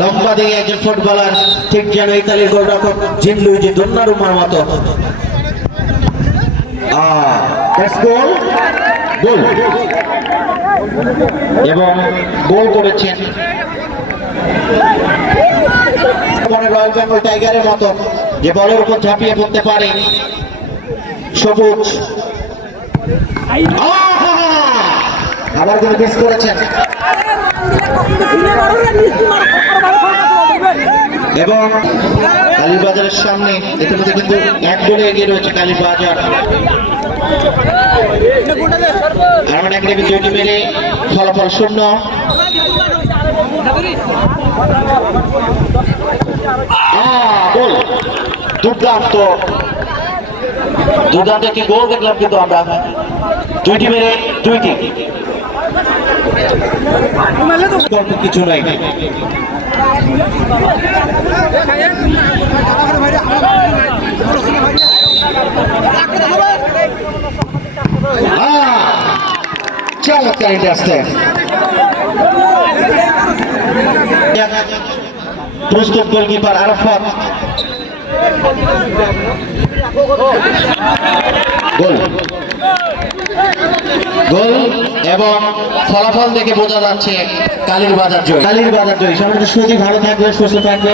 লম্বা দিয়ে একজন ফুটবলার, ঠিক যেন ইতালির গোলরক্ষক জিনলুইজি দোন্নারুমার মতো। এবং গোল করেছেন রয়্যাল বেঙ্গল টাইগারের মতো, যে বলের উপর ঝাঁপিয়ে পড়তে পারে। সবুজ আবার কোনো মিস করেছেন এবং কালীবাজারের সামনে ইতিমধ্যে কিন্তু এক গোলে এগিয়ে রয়েছে কালীবাজার। আর এক রেখে জয়টি মেরে ফলাফল শূন্য। গোল, দুর্দান্ত দুর্দান্ত একটি গোল দেখলাম কিন্তু আমরা, দুইটি মেরে দুইটি, কিছু নাই। চমৎকার আসতে প্রস্তুত গোলকিপার আরাফাত। গোল গোল এবং ফলাফল দেখে বোঝা যাচ্ছে কালীর বাজার জয়। কালীর বাজার জয়। সবাই সুযোগ ভালো থাকবে, সুস্থ থাকবে।